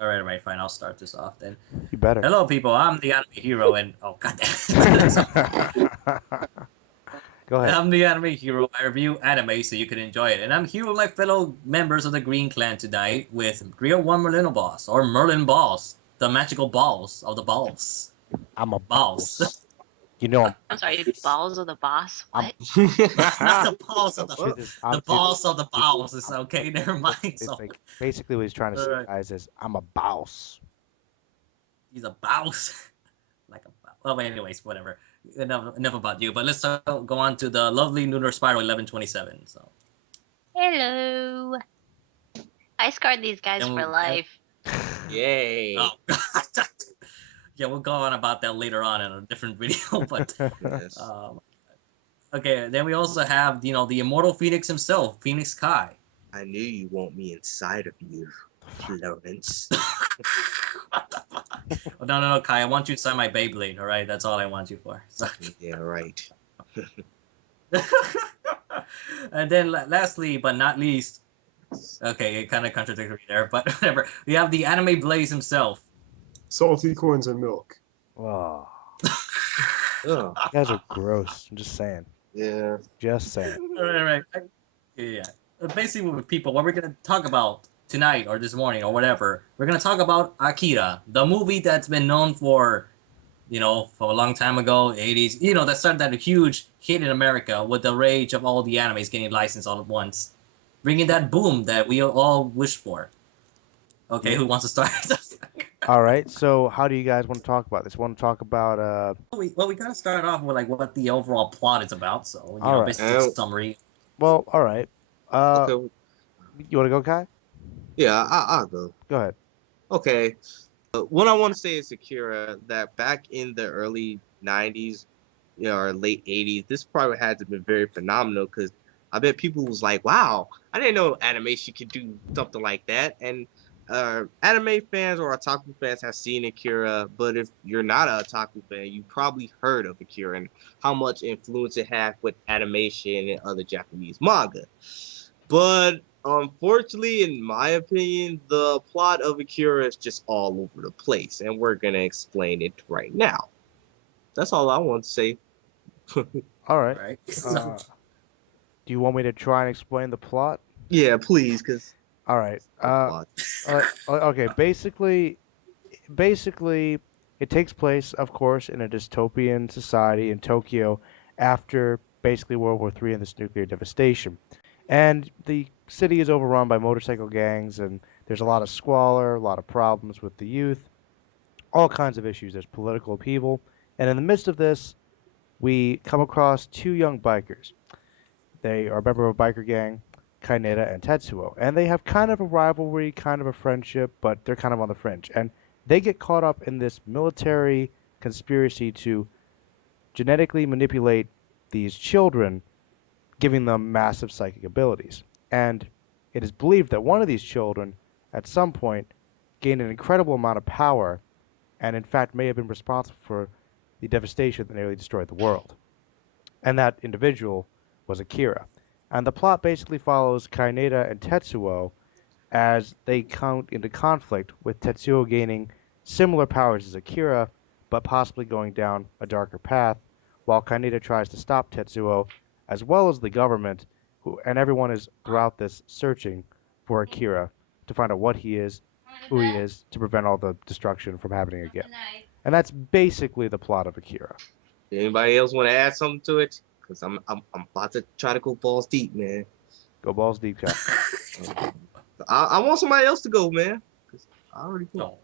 All right, fine. I'll start this off then. You better. Hello, people. I'm the anime hero, and oh goddamn, Go ahead. I'm the anime hero. I review anime so you can enjoy it, and I'm here with my fellow members of the Green Clan tonight with 301 Merlin Boss or Merlin Boss, the magical balls of the balls. I'm a Balls. boss. You know I'm sorry, balls of the boss? I'm- What? Not the balls of the I'm balls of the balls. It's okay. Never mind. It's So like basically what he's trying to say, Alright. guys, is I'm a boss. he's a boss. Like a well, anyways, whatever. Enough about you. But let's go on to the lovely Lunar Spiral 1127. So Hello. I scarred these guys Then for we- life. Yay. oh, yeah, we'll go on about that later on in a different video. But Yes. okay, then we also have the immortal Phoenix himself, Phoenix Kai. I knew you want me inside of you, Florence. Oh, no, Kai. I want you inside my Beyblade. All right, that's all I want you for. So. Yeah, right. And then lastly, but not least, okay, it kind of contradictory there, but whatever. We have the anime Blaze himself. Salty corns and milk. Oh, Ugh. you guys are gross. I'm just saying. Yeah. Just saying. Right. Yeah. Basically, with people, what we're gonna talk about tonight or this morning or whatever, we're gonna talk about Akira, the movie that's been known for, for a long time ago, 80s. That started that huge hit in America with the rage of all the animes getting licensed all at once, bringing that boom that we all wish for. Okay, who wants to start? All right. So, how do you guys want to talk about this? Want to talk about we gotta start off with like what the overall plot is about. So, All right. basically a summary. Well, all right. Okay. You want to go, Kai? Yeah, I'll go. Go ahead. Okay. What I want to say is Akira, that back in the early 90s, or late 80s, this probably had to be very phenomenal because I bet people was like, wow, I didn't know animation could do something like that. And anime fans or otaku fans have seen Akira, but if you're not an otaku fan, you probably heard of Akira and how much influence it had with animation and other Japanese manga. But unfortunately, in my opinion, the plot of Akira is just all over the place, and we're gonna explain it right now. That's all I want to say. All right. Right. Do you want me to try and explain the plot? Yeah, please, because All right. Okay. Basically, it takes place, of course, in a dystopian society in Tokyo after basically World War III and this nuclear devastation. And the city is overrun by motorcycle gangs, and there's a lot of squalor, a lot of problems with the youth, all kinds of issues. There's political upheaval. And in the midst of this, we come across two young bikers. They are a member of a biker gang, Kaineta and Tetsuo, and they have kind of a rivalry, kind of a friendship, but they're kind of on the fringe. And they get caught up in this military conspiracy to genetically manipulate these children, giving them massive psychic abilities. And it is believed that one of these children, at some point, gained an incredible amount of power, and in fact may have been responsible for the devastation that nearly destroyed the world. And that individual was Akira. And the plot basically follows Kaineta and Tetsuo as they come into conflict, with Tetsuo gaining similar powers as Akira, but possibly going down a darker path, while Kaineta tries to stop Tetsuo, as well as the government, and everyone is throughout this searching for Akira to find out what he is, who he is, to prevent all the destruction from happening again. And that's basically the plot of Akira. anybody else want to add something to it? Because I'm about to try to go balls deep, man. Go balls deep, Kai. I want somebody else to go, man. 'Cause I already know. No.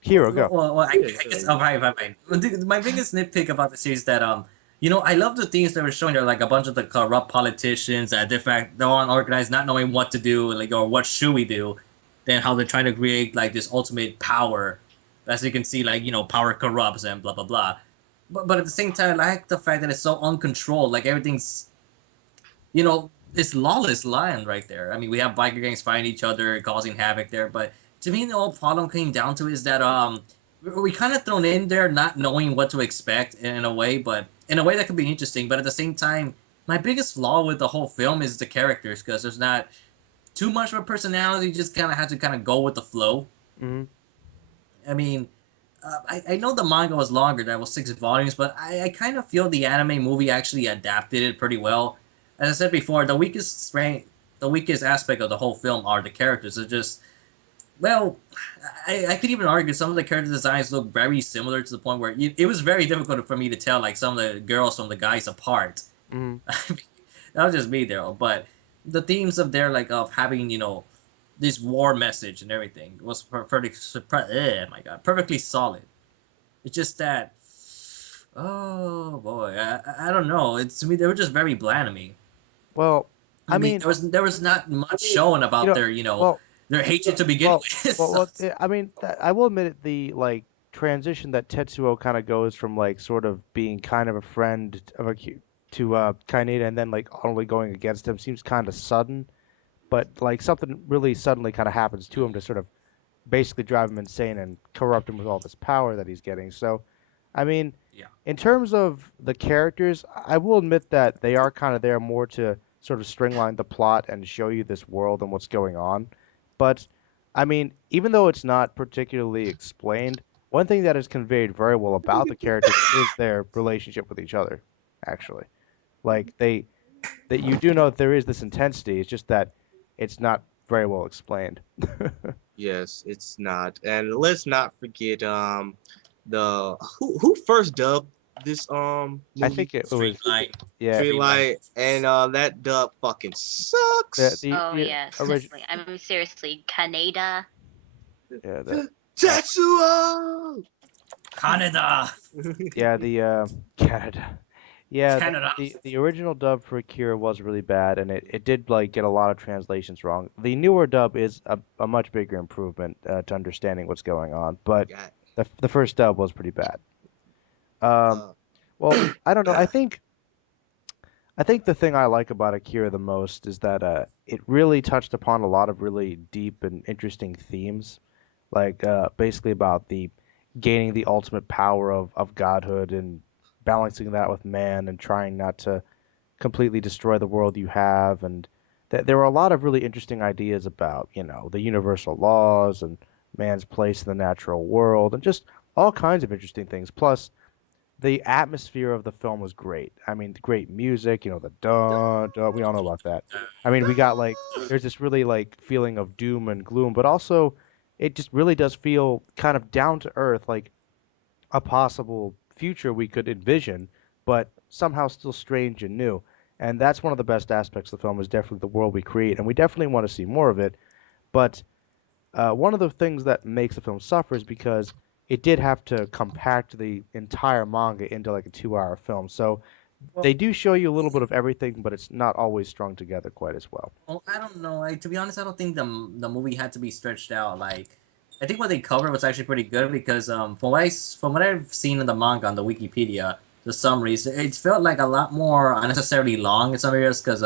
Hero, go. Well, I guess. Oh, right. My biggest nitpick about the series is that I love the things that were showing there, like a bunch of the corrupt politicians that they're unorganized, not knowing what to do, like, or what should we do. Then how they're trying to create like this ultimate power, as you can see, like power corrupts and blah blah blah. But at the same time, I like the fact that it's so uncontrolled, like everything's, this lawless land right there. I mean, we have biker gangs fighting each other, causing havoc there, but to me, the whole problem came down to is that we kind of thrown in there not knowing what to expect in a way, but in a way that could be interesting. But at the same time, my biggest flaw with the whole film is the characters, because there's not too much of a personality. Just kind of had to kind of go with the flow. Hmm. I mean, I know the manga was longer, that was 6 volumes, but I kind of feel the anime movie actually adapted it pretty well. As I said before, the weakest aspect of the whole film are the characters. They're just, well, I could even argue some of the character designs look very similar to the point where it was very difficult for me to tell like some of the girls from the guys apart. Hmm. That was just me there, but the themes of their like of having this war message and everything was my god, perfectly solid. It's just that, oh boy, I don't know. It's to me they were just very bland to me. Well, I I mean, mean, there was not much shown you about know, their well, their hatred to begin well, with. well, So, I mean, I will admit it, the like transition that Tetsuo kind of goes from like sort of being kind of a friend of a to Kainita and then like utterly going against him seems kind of sudden, but like something really suddenly kind of happens to him to sort of basically drive him insane and corrupt him with all this power that he's getting. So, I mean, yeah. in terms of the characters, I will admit that they are kind of there more to sort of stringline the plot and show you this world and what's going on. But, I mean, even though it's not particularly explained, one thing that is conveyed very well about the characters is their relationship with each other, actually. Like, that you do know that there is this intensity, it's just that it's not very well explained. Yes, it's not. And let's not forget the who first dubbed this I movie? think it was, Streamline, yeah, streamline. Streetlight, and that dub fucking the sucks. the Oh the yes, original, definitely. I mean, seriously, Kaneda. yeah, the Tetsuo. Canada, yeah, the Canada. Yeah, Canada. the original dub for Akira was really bad, and it did like get a lot of translations wrong. The newer dub is a much bigger improvement to understanding what's going on, but God. the first dub was pretty bad. Um, Uh, well, I don't know. I think the thing I like about Akira the most is that it really touched upon a lot of really deep and interesting themes, like basically about the gaining the ultimate power of godhood and balancing that with man and trying not to completely destroy the world you have. And there are a lot of really interesting ideas about, the universal laws and man's place in the natural world and just all kinds of interesting things. Plus, the atmosphere of the film was great. I mean, great music, the dun, dun, we all know about that. I mean, we got like there's this really like feeling of doom and gloom, but also it just really does feel kind of down to earth, like a possible future we could envision, but somehow still strange and new. And that's one of the best aspects of the film is definitely the world we create, and we definitely want to see more of it. But one of the things that makes the film suffer is because it did have to compact the entire manga into like a 2-hour film. So Well, they do show you a little bit of everything, but it's not always strung together quite as well. well, I don't know. To be honest, I don't think the movie had to be stretched out. Like, I think what they covered was actually pretty good because from what I've seen in the manga on the Wikipedia, the summaries, it felt like a lot more unnecessarily long in some areas. Because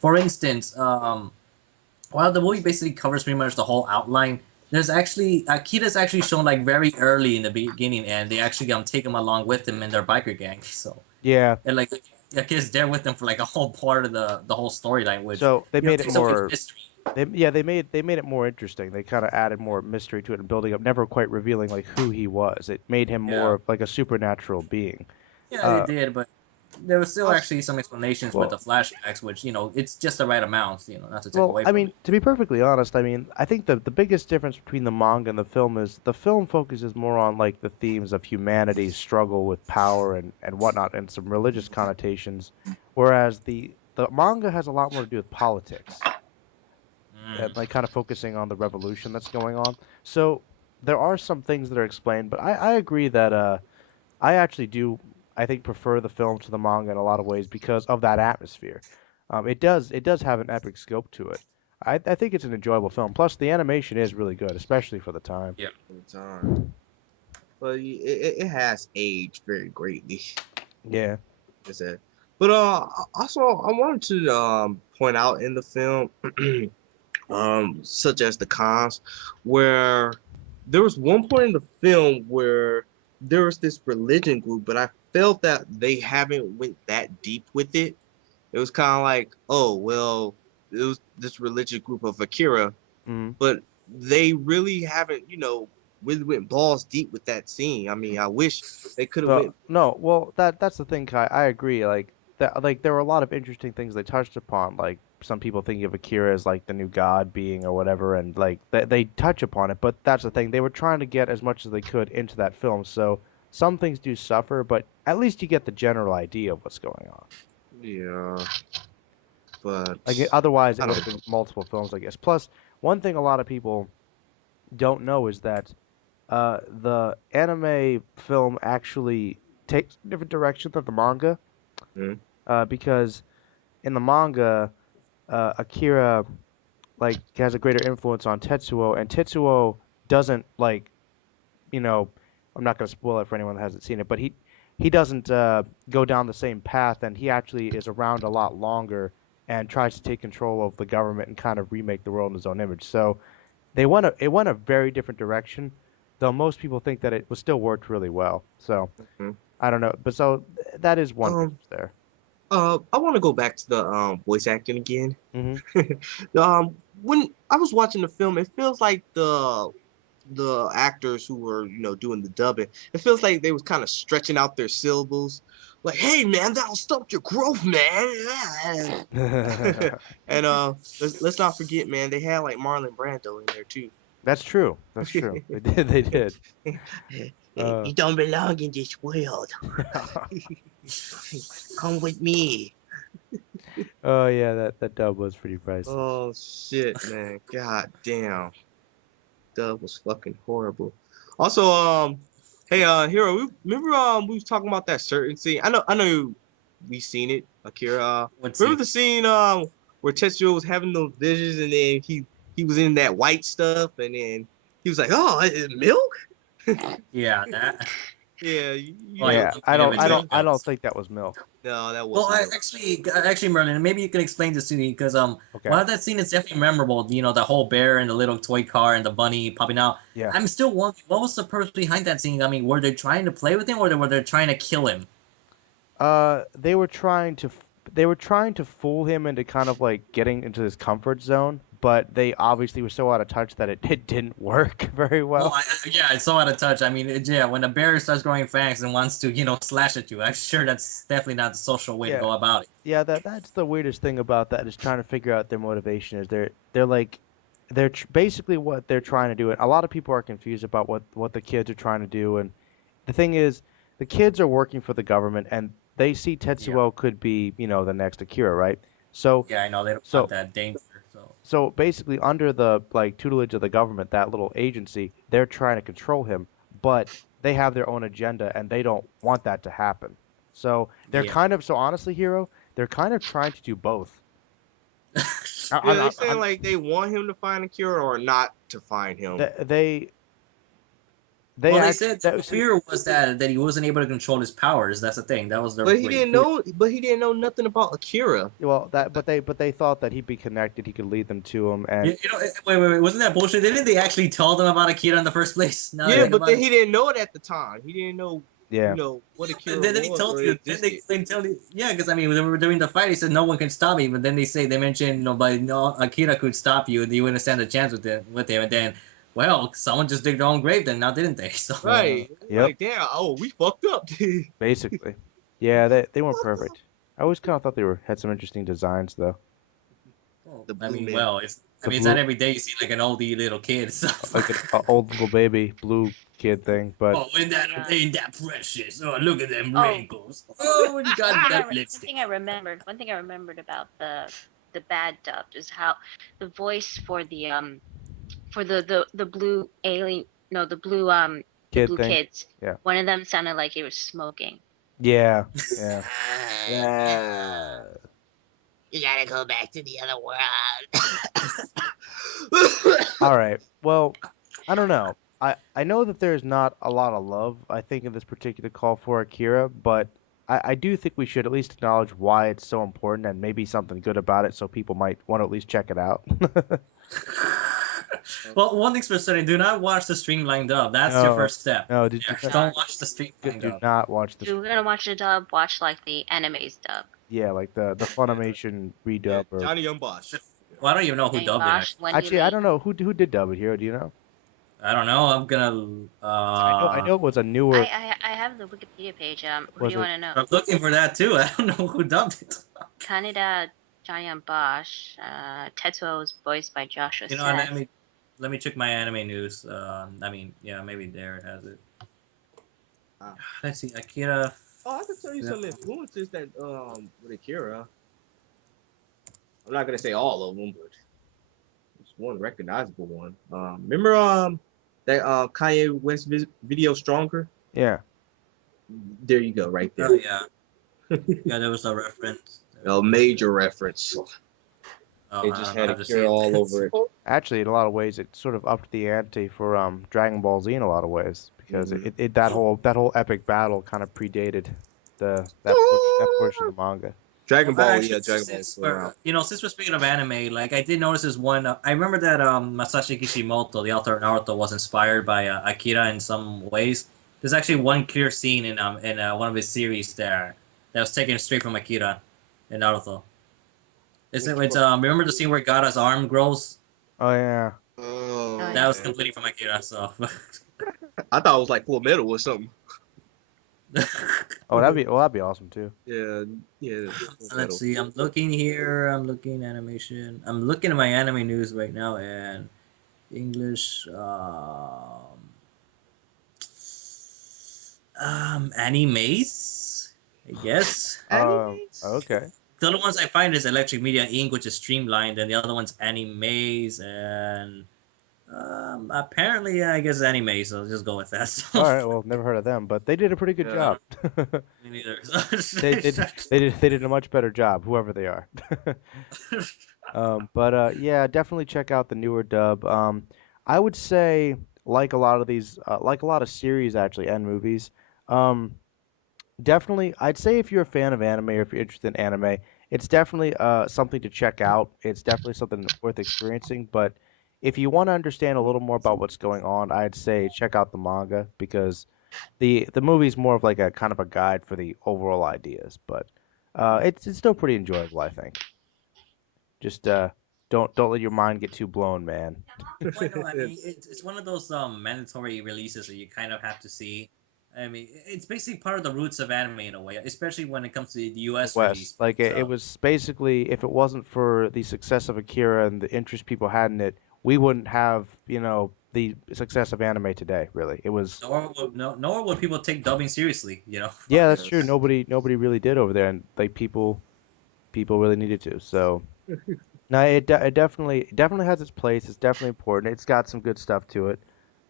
for instance, while the movie basically covers pretty much the whole outline, there's actually Akira's actually shown like very early in the beginning, and they actually take him along with them in their biker gang. So Yeah, and like Akira's there with them for like a whole part of the whole storyline, which so they made it takes away more. mystery. They made it more interesting. They kind of added more mystery to it and building up, never quite revealing like who he was. It made him Yeah, more of, like a supernatural being. yeah, they Uh, did, but there was still also, actually some explanations with well, the flashbacks, which it's just the right amount, not to take Well, away I from mean, it. to be perfectly honest, I mean, I think the biggest difference between the manga and the film is the film focuses more on like the themes of humanity's struggle with power and whatnot and some religious connotations, whereas the manga has a lot more to do with politics and Mm. like kind of focusing on the revolution that's going on. So there are some things that are explained, but I agree that I actually do I think prefer the film to the manga in a lot of ways because of that atmosphere. It does have an epic scope to it. I think it's an enjoyable film. Plus, the animation is really good, especially for the time. Yeah. time. But it has aged very greatly. Yeah. Is it? But also I wanted to point out in the film, such as the cons, where there was one point in the film where there was this religion group, but I felt that they haven't went that deep with it. It was kind of like, oh well, it was this religious group of Akira, Mm. but they really haven't, really went balls deep with that scene. I mean, I wish they could have went. No, well, that's the thing, Kai. I agree. Like there were a lot of interesting things they touched upon. Like some people thinking of Akira as like the new god being or whatever, and like they touch upon it. But that's the thing. They were trying to get as much as they could into that film. So some things do suffer, but at least you get the general idea of what's going on. Yeah, but Like otherwise, I it would don't. have been multiple films, I guess. Plus, one thing a lot of people don't know is that the anime film actually takes a different direction than the manga. Mhm. Because in the manga, Akira like has a greater influence on Tetsuo, and Tetsuo doesn't like, you know, I'm not gonna spoil it for anyone that hasn't seen it, but he doesn't go down the same path, and he actually is around a lot longer and tries to take control of the government and kind of remake the world in his own image. So it went a very different direction, though most people think that it was still worked really well. So Mhm. I don't know, but so that is one Um, difference there. I want to go back to the voice acting again. Hmm. When I was watching the film, it feels like the actors who were doing the dubbing, it feels like they was kind of stretching out their syllables, like, "Hey man, that'll stop your growth, man." And let's not forget, man, they had like Marlon Brando in there too. That's true. That's true. They did. They did. Uh, You don't belong in this world. Come with me. oh yeah, that dub was pretty priceless. Oh shit, man. God damn. Dub was fucking horrible. Also, hey, Hero, remember we was talking about that certain scene. I know, we seen it, Akira. What's Remember it? the scene where Tetsuo was having those visions, and then he was in that white stuff, and then he was like, "Oh, it's milk." Yeah, that. Yeah, you Oh, know. Yeah, you never told I don't us. think that was milk. No, that Well, wasn't milk. actually, Merlin, maybe you can explain this to me because Okay. while that scene is definitely memorable, the whole bear and the little toy car and the bunny popping out. Yeah. I'm still wondering what was the purpose behind that scene. I mean, were they trying to play with him, or were they trying to kill him? They were trying to they were trying to fool him into kind of like getting into his comfort zone, but they obviously were so out of touch that it didn't work very Well, well. yeah, it's so out of touch. I mean, yeah, when a bear starts growing fangs and wants to, slash at you, I'm sure that's definitely not the social way to Yeah. go about it. Yeah, that's the weirdest thing about that is trying to figure out their motivation is they're like basically what they're trying to do. And a lot of people are confused about what the kids are trying to do. And the thing is, the kids are working for the government, and they see Yeah, Tetsuo could be, the next Akira, right? So yeah, I know they don't want so that danger. So so basically, under the like tutelage of the government, that little agency, they're trying to control him, but they have their own agenda, and they don't want that to happen. So they're yeah. kind of so honestly, Hero, they're kind of trying to do both. Yeah, they I, saying like they want him to find a cure or not to find him. they Well, they act said the that see, fear was that he wasn't able to control his powers. That's the thing. That was their But he great didn't fear. know. But he didn't know nothing about Akira. well that but they thought that he'd be connected, he could lead them to him, and Wait, wasn't that bullshit? Didn't they actually tell them about Akira in the first place? Now that I Yeah, think but about then it. he didn't know it at the time. He didn't know, yeah, what Akira Then he was told or you. it Then existed. they tell you. Yeah, because I mean, when they were doing the fight, he said no one can stop me. But then they mentioned but no Akira could stop you, and you wouldn't stand a chance with him. And then, well, someone just digged their own grave. Then now didn't they? So Right. yep, Like, damn. Oh, we fucked up. basically, yeah, they weren't perfect. I always kind of thought they had some interesting designs though. The I blue mean, man. well, The it's not blue every day you see like an oldie little kid. So like an old little baby blue kid thing, but oh, ain't that precious? Oh, look at them Oh. wrinkles. Oh, you got that lipstick. One thing I remembered about the bad dubbed is how the voice for the blue alien, no, the kid blue thing, kids. yeah, One of them sounded like he was smoking. yeah, yeah. You gotta go back to the other world. All right. Well, I don't know. I know that there's not a lot of love, I think, in this particular call for Akira, but I do think we should at least acknowledge why it's so important and maybe something good about it so people might want to at least check it out. Well, one thing's for certain: do not watch the streamlined dub. That's your No, first step. no, Yeah, don't watch the streamlined do dub. not watch If you're gonna watch the dub, watch like the anime's dub. yeah, like the Funimation Yeah, redub or Johnny Young Boss. Well, I don't even know who Johnny dubbed it. Bosch, Wendy Actually, I Lee. don't know who did dub it here. Do you know? I don't know. I'm gonna. I know it was a newer. I have the Wikipedia page. Who do Was you it? want to know? I'm looking for that too. I don't know who dubbed it. Kaneda Johnny Bosch. Tetsuo was voiced by Joshua You know, Seth. let me check my anime news. I mean, yeah, maybe there it has it. Ah. Let's see, Akira. Oh, I can tell you some influences that with Akira. I'm not gonna say all of them, but it's one recognizable one. Remember that Kanye West video Stronger? Yeah. There you go, right there. Oh yeah, yeah, there was a reference. A major reference. Oh, They I just don't know had how to see Akira it. all over it. Actually, in a lot of ways, it sort of upped the ante for Dragon Ball Z in a lot of ways because Mhm. that whole epic battle kind of predated that portion of the manga. Dragon Well, Ball, actually, yeah, Dragon Ball was around. since we're speaking of anime, like I did notice this one. I remember that Masashi Kishimoto, the author of Naruto, was inspired by Akira in some ways. There's actually one clear scene in one of his series there that was taken straight from Akira in Naruto. It's remember the scene where Gaara's arm grows? Oh yeah. Oh, That was man. completely from Akira. So. I thought it was like Full Metal or something. Oh, that'd be awesome too. Yeah, yeah. Full Metal. Let's see. I'm looking here. I'm looking animation. I'm looking at my anime news right now and English. Animes. I guess Okay. the other ones I find is Electric Media Inc., which is streamlined, and the other one's animes and apparently I guess anime. So I'll just go with that. So. All right. Well, never heard of them, but they did a pretty good Yeah. job. Me neither. They did a much better job, whoever they are. But yeah, definitely check out the newer dub. I would say like a lot of these, like a lot of series actually and movies. Um, Definitely, I'd say if you're a fan of anime or if you're interested in anime, it's definitely something to check out. It's definitely something worth experiencing. But if you want to understand a little more about what's going on, I'd say check out the manga because the movie's more of like a kind of a guide for the overall ideas. But it's still pretty enjoyable, I think. Just don't let your mind get too blown, man. Well, no, I mean it's one of those mandatory releases that you kind of have to see. I mean, it's basically part of the roots of anime in a way, especially when it comes to the U.S. release. West. Like it So, was basically, if it wasn't for the success of Akira and the interest people had in it, we wouldn't have, the success of anime today, really. It was, nor would people take dubbing seriously, you know. yeah, that's true. Yes. Nobody really did over there, and like people really needed to. So, no, it definitely has its place. It's definitely important. It's got some good stuff to it.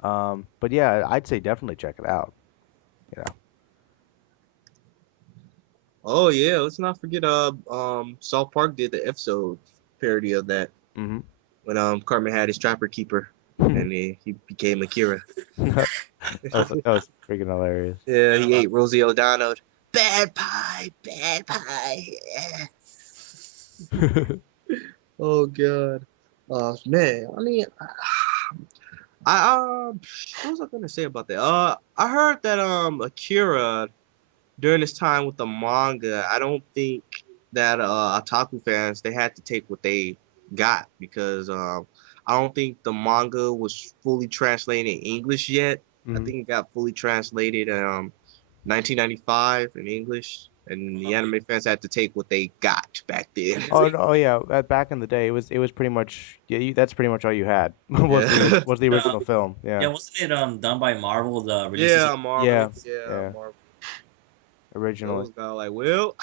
But yeah, I'd say definitely check it out. You know. Oh yeah, let's not forget South Park did the episode parody of that Mm-hmm. when Cartman had his trapper keeper and he became Akira. That was freaking hilarious. Yeah, he ate Rosie O'Donnell. Bad pie, yeah. Oh god. Man, I mean what was I gonna say about that? I heard that Akira during this time with the manga, I don't think that otaku fans they had to take what they got because I don't think the manga was fully translated in English yet. I Mhm. think it got fully translated 1995 in English, and the anime fans had to take what they got back then. Oh, no, oh yeah, back in the day, it was pretty much that's pretty much all you had Yeah. was the original film. Yeah, Yeah, wasn't it done by Marvel? The releases. Yeah, Marvel. Yeah, Yeah, yeah. Marvel. originally. Those guys like, well,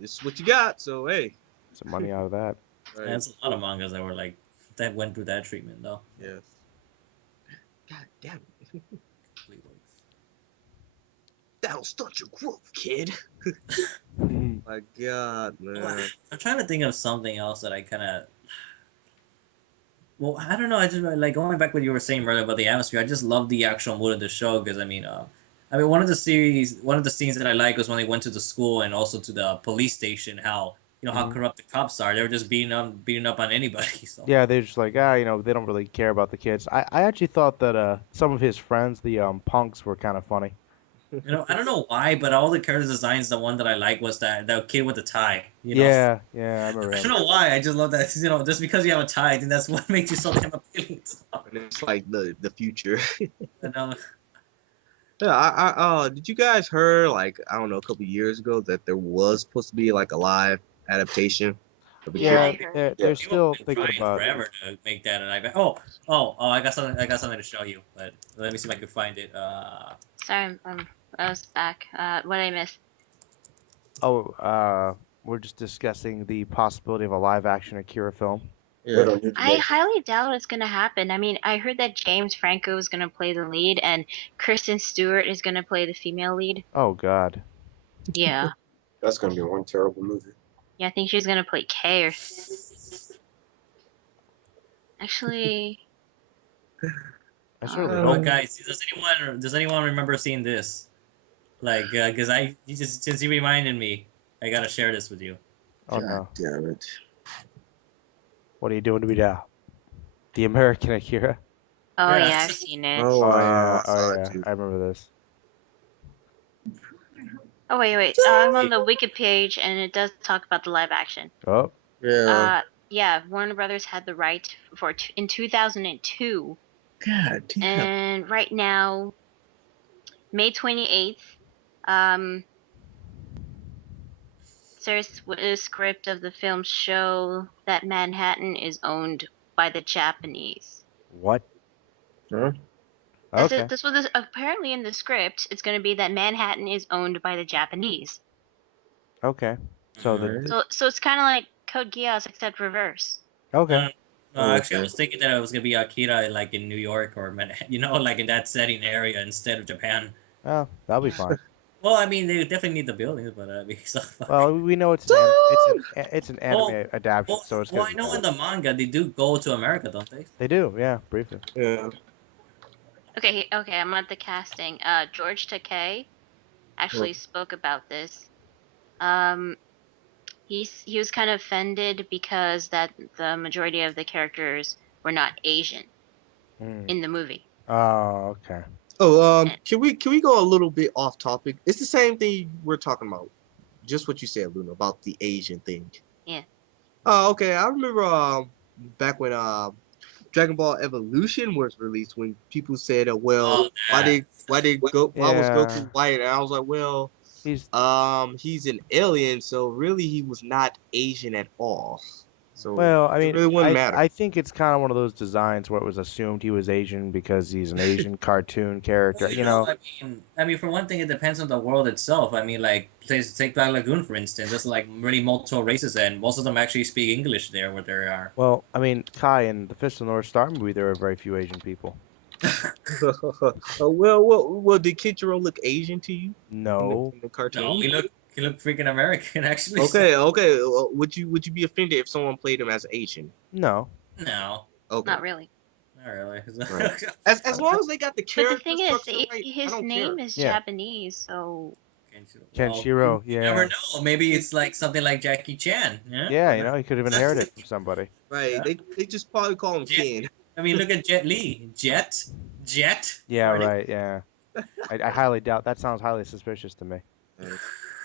this is what you got. So hey, Some money out of that. right. There's a lot of mangas that were like that went through that treatment though. Yes. God damn it. That'll stunt your growth, kid. My God, man. I'm trying to think of something else that I kind of. Well, I don't know. I just like going back what you were saying earlier about the atmosphere. I just love the actual mood of the show because I mean, one of the scenes that I like was when they went to the school and also to the police station. How how Mhm. corrupt the cops are. They were just beating up on anybody. So. Yeah, they're just like they don't really care about the kids. I actually thought that some of his friends, the punks, were kind of funny. I don't know why, but all the character designs, the one that I like was that kid with the tie. Yeah, I remember I him. don't know why. I just love that. Just because you have a tie, I think that's what makes you so damn appealing. And it's like the future. But, Yeah, did you guys heard like I don't know a couple years ago that there was supposed to be like a live adaptation of Yeah, I Akira? heard. They're Yeah. still people have been thinking trying about. forever to make that an live. Oh! I got something. I got something to show you. But let me see if I can find it. Sorry, I was back. What did I miss? Oh, we're just discussing the possibility of a live-action Akira film. Right Yeah. on YouTube. I highly doubt it's gonna happen. I mean, I heard that James Franco is gonna play the lead and Kristen Stewart is gonna play the female lead. Oh God. Yeah. That's gonna be one terrible movie. Yeah, I think she's gonna play Kay or actually I certainly Um, Oh, hope. guys, does anyone remember seeing this? Like, because since you reminded me, I gotta share this with you. Oh God no. damn it. What are you doing to me now? The American Akira. oh Yeah. yeah, I've seen it. Oh Oh wow. yeah. I saw Oh it yeah. too. I remember this. Oh wait. I'm on the Wiki page and it does talk about the live action. Oh. Yeah. Yeah, Warner Brothers had the right in 2002, God damn. and right now, May 28th, um, a script of the film show that Manhattan is owned by the Japanese. What? Huh? Okay. This was apparently in the script. It's going to be that Manhattan is owned by the Japanese. Okay. So the. Alright. So it's kind of like Code Geass except reverse. Okay. No, actually, I Okay. was thinking that it was gonna be Akira, like in New York or like in that setting area instead of Japan. Oh, that'll be Yeah. fine. Well, I mean, they definitely need the buildings, but so. Well, we know it's an anime adaptation, so it's Well, gonna I be know fine. in the manga they do go to America, don't they? They do, yeah, briefly. Yeah. Okay, I'm at the casting. George Takei actually spoke about this. Um, he was kind of offended because that the majority of the characters were not Asian Hmm. in the movie. Oh, okay. Oh, can we go a little bit off topic? It's the same thing we're talking about. Just what you said, Luna, about the Asian thing. Yeah. Oh, okay. I remember back when Dragon Ball Evolution was released, when people said, well, Oh, why was Yeah. Goku white? And I was like, well, He's he's an alien, so really he was not Asian at all. So well, I it mean, really wouldn't matter. I think it's kind of one of those designs where it was assumed he was Asian because he's an Asian cartoon character, Well, you know. I mean, for one thing, it depends on the world itself. I mean, like, take Black Lagoon for instance. There's like really multiple races, and most of them actually speak English there where they are. Well, I mean, Kai in the Fist of the North Star movie, there are very few Asian people. well, did Kichiro look Asian to you? No. In the cartoon? No, he looked freaking American actually. Okay. Would you be offended if someone played him as Asian? No. No, Okay. Not really. not really. Right. As long as they got the But the character thing is, structure right, I his don't name care. is Yeah. Japanese, so Kenshiro, You yeah. never know. Maybe it's like something like Jackie Chan. Yeah. Yeah, you know, he could have inherited from somebody. Right. Yeah. They just probably call him Yeah. Ken. I mean, look at Jet Li. Jet. Yeah, Right. right, yeah. I highly doubt that sounds highly suspicious to me.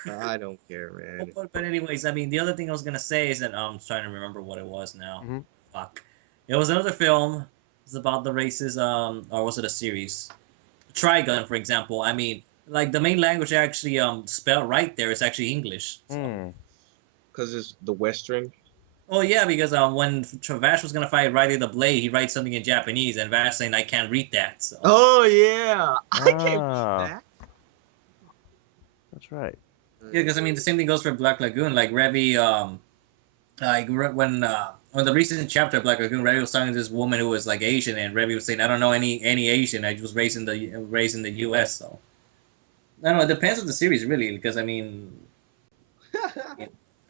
I don't care, man. But anyways, I mean, the other thing I was gonna say is that I'm trying to remember what it was now. Mhm. Fuck. It was another film. It's about the races. Or was it a series? Trigun, for example. I mean, like the main language actually spelled right there is actually English. So. Hmm. Because it's the Western. Oh yeah, because when Vash was gonna fight Riley the Blade, he writes something in Japanese, and Vash saying I can't read that. So. Oh yeah, I can't Ah. read that. That's right. Yeah, because I mean the same thing goes for Black Lagoon. Like Revy, when the recent chapter of Black Lagoon, Revy was talking to this woman who was like Asian, and Revy was saying, "I don't know any Asian. I was raised in the U.S." So I don't know. It depends on the series, really, because I mean,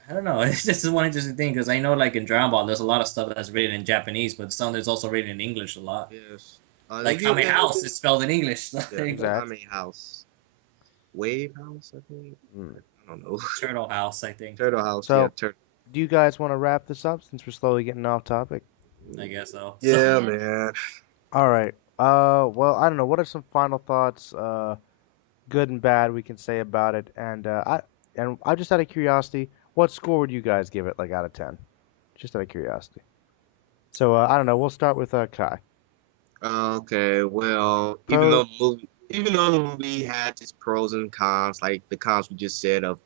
I don't know. It's just one interesting thing because I know, like in Dragon Ball, there's a lot of stuff that's written in Japanese, but some there's also written in English a lot. Yes. Like Kame House is spelled in English. So Yeah, there you go. Exactly. Kame House. Wave House, I think. Hmm. I don't know. Turtle House, I think. Turtle House. So- Yeah, Turtle. Do you guys want to wrap this up since we're slowly getting off topic? I guess so. Yeah, So- man. All right. Well, I don't know. What are some final thoughts? good and bad we can say about it. And I just out of curiosity, what score would you guys give it, like out of 10? Just out of curiosity. So I don't know. We'll start with Kai. Okay, well, Pro. even though the movie had its pros and cons, like the cons we just said of,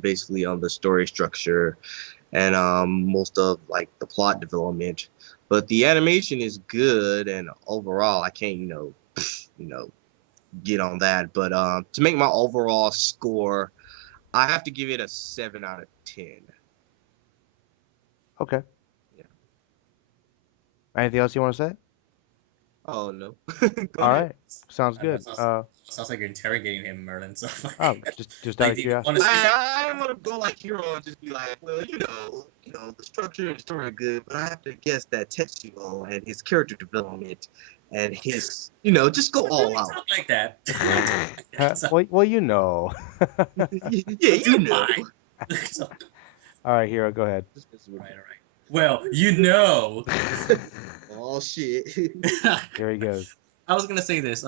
basically on the story structure and most of like the plot development, but the animation is good and overall I can't, you know, get on that. But to make my overall score, I have to give it a 7 out of 10. Okay. Yeah. Anything else you want to say? Oh no. Go All ahead. right. Sounds good. Sounds like you're interrogating him, Merlin. So Oh, just out like, of do you curiosity. want to say I don't want to go like hero and just be like, well, the structure and story are good, but I have to guess that Tetsuo and his character development and his, just go really all out. talk like that? Well, you know. Yeah, you know. So, All right, Hero, go ahead. all right. Well, you know. Oh shit. Here he goes. I was gonna say this.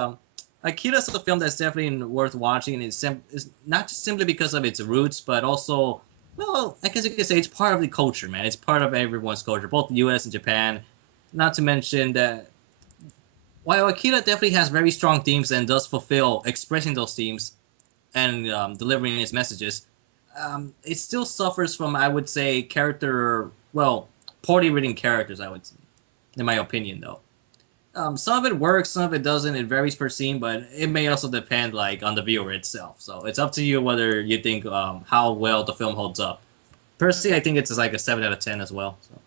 Akira is a film that's definitely worth watching. It's not just simply because of its roots, but also, well, I guess you could say it's part of the culture, man. It's part of everyone's culture, both the U.S. and Japan. Not to mention that while Akira definitely has very strong themes and does fulfill expressing those themes and delivering its messages, it still suffers from, I would say, poorly written characters. I would say, in my opinion, though. Some of it works, some of it doesn't. It varies per scene, but it may also depend like on the viewer itself. So it's up to you whether you think how well the film holds up. Personally, I think it's like a 7 out of 10 as well. So.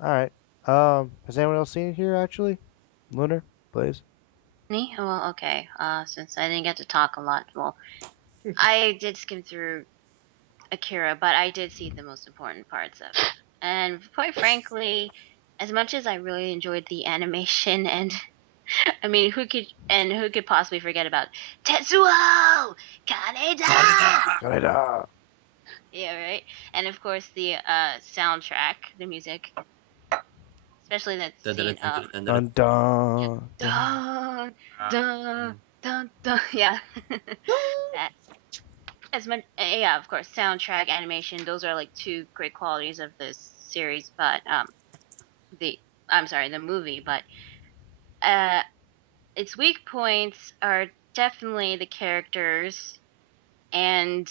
All right. Has anyone else seen it here actually? Lunar, please. Me? Well, okay. Since I didn't get to talk a lot, well, I did skim through Akira, but I did see the most important parts of it. And quite frankly, as much as I really enjoyed the animation and I mean, who could possibly forget about Tetsuo Kaneda? Kaneda. Yeah, right. And of course the soundtrack, the music, especially that scene. Dun dun. Dun dun dun dun. Yeah. That- as much, yeah, of course, soundtrack, animation. Those are like two great qualities of this series. But the I'm sorry, the movie. But uh, its weak points are definitely the characters and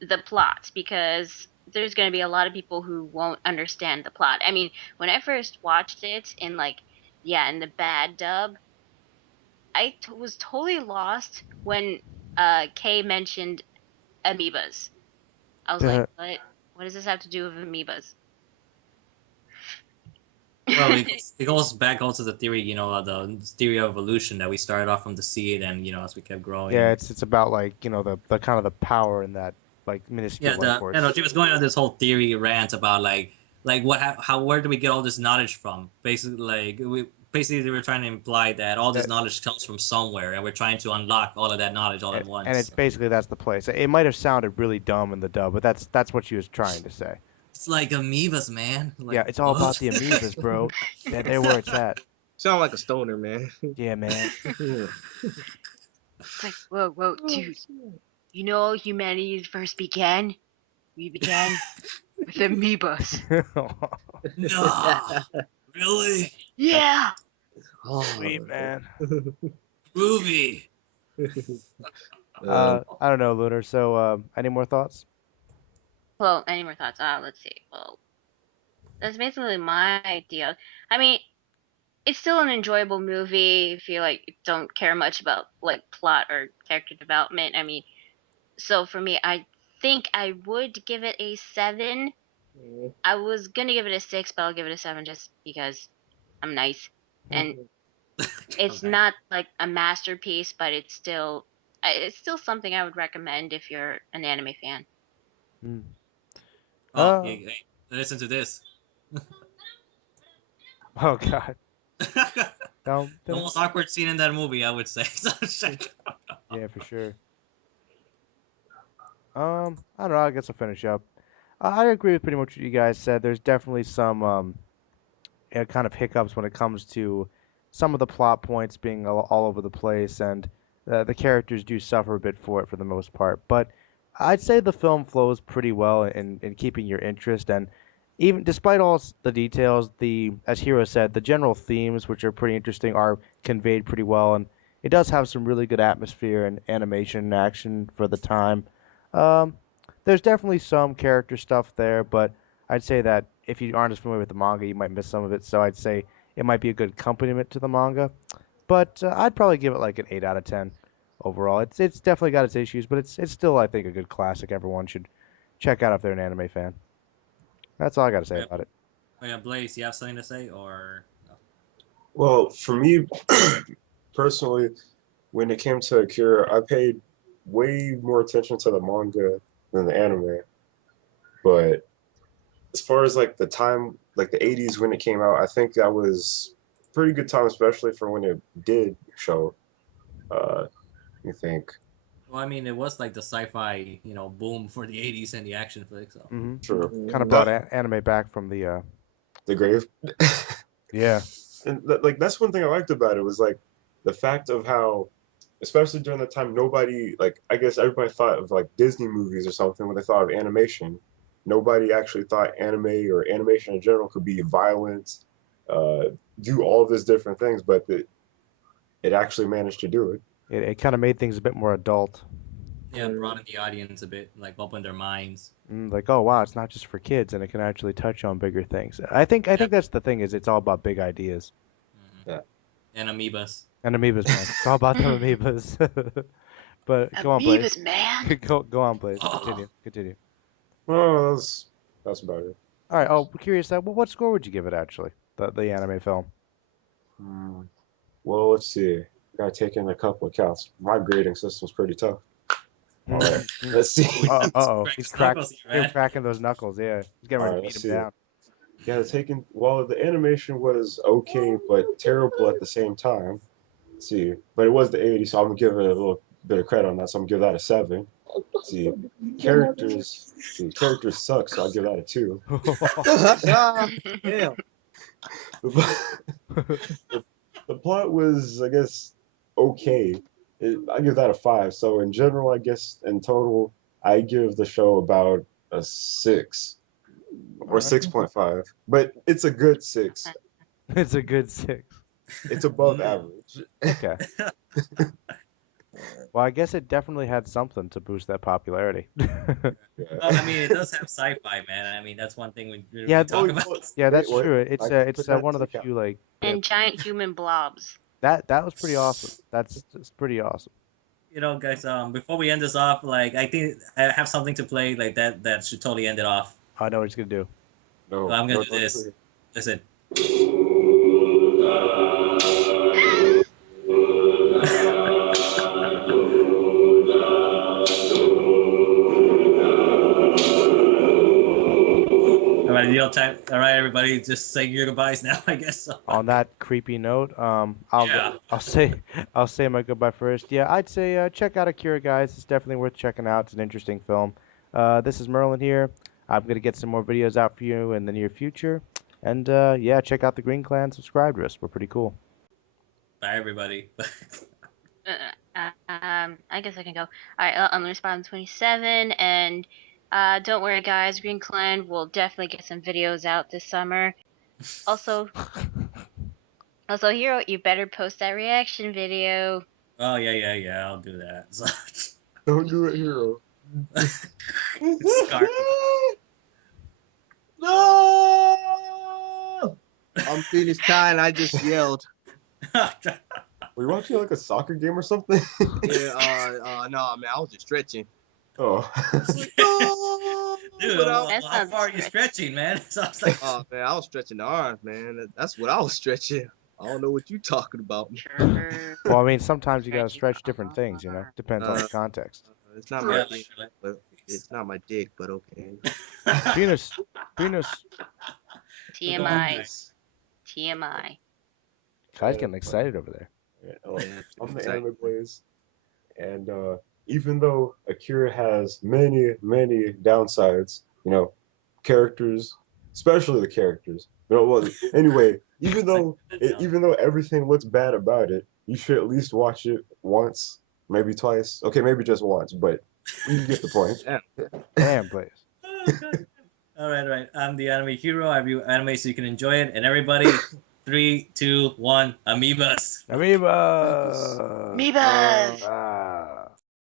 the plot because there's going to be a lot of people who won't understand the plot. I mean, when I first watched it in in the bad dub, was totally lost when Kay mentioned amoebas. I was like, what? What does this have to do with amoebas? Well, it goes back also to the theory, the theory of evolution that we started off from the seed, and as we kept growing. Yeah, And, it's about like the kind of the power in that like minuscule life force. she was going on this whole theory rant about where do we get all this knowledge from? Basically, they were trying to imply that all this knowledge comes from somewhere, and we're trying to unlock all of that knowledge all at once. And it's basically that's the place. It might have sounded really dumb in the dub, but that's what she was trying to say. It's like amoebas, man. Yeah, it's all about the amoebas, bro. They're where it's at. Sound like a stoner, man. Yeah, man. It's like, whoa, dude. You know, humanity first began. We began with amoebas. No, really? Yeah. Sweet, man. Groovy. I don't know, Lunar. So, any more thoughts? Well, any more thoughts? Let's see. Well, that's basically my idea. I mean, it's still an enjoyable movie if you don't care much about like plot or character development. I mean, so for me, I think I would give it a 7. I was gonna give it a 6, but I'll give it a 7 just because I'm nice. And it's not like a masterpiece, but it's still something I would recommend if you're an anime fan. Hmm. Hey, listen to this. Oh God. The most awkward scene in that movie, I would say. Yeah, for sure. I don't know. I guess I'll finish up. I agree with pretty much what you guys said. There's definitely some kind of hiccups when it comes to some of the plot points being all over the place, and The characters do suffer a bit for it for the most part, but I'd say the film flows pretty well in keeping your interest, and even despite all the details, as Hiro said, the general themes, which are pretty interesting, are conveyed pretty well, and it does have some really good atmosphere and animation and action for the time. Um, there's definitely some character stuff there, but I'd say that if you aren't as familiar with the manga, you might miss some of it. So I'd say it might be a good accompaniment to the manga. But I'd probably give it like an 8 out of 10 overall. It's definitely got its issues, but it's still, I think, a good classic everyone should check out if they're an anime fan. That's all I got to say about it. Oh yeah, Blaze, you have something to say or no? Well, for me personally, when it came to Akira, I paid way more attention to the manga than the anime. But as far as like the time, like the 80s when it came out, I think that was a pretty good time, especially for when it did show. You think? Well, I mean, it was like the sci-fi, boom for the '80s and the action flick. So. True. Kind of brought anime back from the The grave. yeah. And like that's one thing I liked about it was like the fact of how, especially during the time, nobody like I guess everybody thought of like Disney movies or something when they thought of animation. Nobody actually thought anime or animation in general could be violent, do all these different things, but it actually managed to do it. It kind of made things a bit more adult. Yeah, broaden the audience a bit, like open their minds. Like, oh wow, it's not just for kids, and it can actually touch on bigger things. I think that's the thing is it's all about big ideas. Yeah. And amoebas. And amoebas, man. It's all about the amoebas. But go on, Blaze. Amoebas, man. Go on, Blaze. Continue. Oh, that's about it. All right. Oh, curious. What score would you give it actually? The anime film. Well, let's see. Gotta take in a couple of counts. My grading system's pretty tough. All right, let's see. Uh-oh. Crack He's his knuckles here, man. cracking those knuckles. Yeah. He's getting ready to beat him down. Yeah, taking while the animation was okay but terrible at the same time. Let's see, but it was the '80s, so I'm gonna give it a little bit of credit on that. So I'm gonna give that a 7. Let's see, characters suck, so I'll give that a 2. Damn. The plot was, I guess, okay. I give that a 5. So in general, I guess in total, I give the show about a 6 or 6.5. But it's a good 6. It's a good 6. It's above average. Okay. Well, I guess it definitely had something to boost that popularity. Well, I mean, it does have sci-fi, man. I mean, that's one thing we really Yeah, talk about. Yeah, that's Wait, true. wait, It's I it's put that one of the to few like And giant human blobs. that was pretty awesome. That's pretty awesome. Guys, before we end this off, like, I think I have something to play, like, that should totally end it off. I know what he's gonna do. No, I'm gonna no, do this. Listen. All right, everybody, just saying your goodbyes now, I guess. So. On that creepy note, I'll say my goodbye first. Yeah, I'd say check out Akira, guys. It's definitely worth checking out. It's an interesting film. This is Merlin here. I'm gonna get some more videos out for you in the near future. And yeah, check out the Green Clan. Subscribe to us. We're pretty cool. Bye, everybody. I guess I can go. All right, I'm gonna respond on 27, and don't worry, guys. Green Clan will definitely get some videos out this summer. Also, Hero, you better post that reaction video. Oh yeah. I'll do that. So, Don't do it, Hero. Scar. No! I'm Phoenix Kai and I just yelled. Were you watching like a soccer game or something? Yeah, no, man, I was just stretching. Oh. Dude, how far are you stretching, man? So I was like, Oh, man, I was stretching the arms, man. That's what I was stretching. I don't know what you talking about. Sure. Well, I mean, sometimes you gotta stretch different things, Depends on the context. It's not yeah, my like, dick, but it's not my dick, but okay. Venus. TMI. Kai's getting excited over there. Yeah, I'm the Anime Blaze, and even though Akira has many downsides, characters, especially the characters. Well, anyway, even though everything looks bad about it, you should at least watch it once maybe twice. Okay, maybe just once, but you get the point. Yeah. Damn, please. Oh, God. All right. I'm the anime hero. I review anime so you can enjoy it. And everybody, 3, 2, 1, Amoebas. Amoeba. Amoebas! Ah.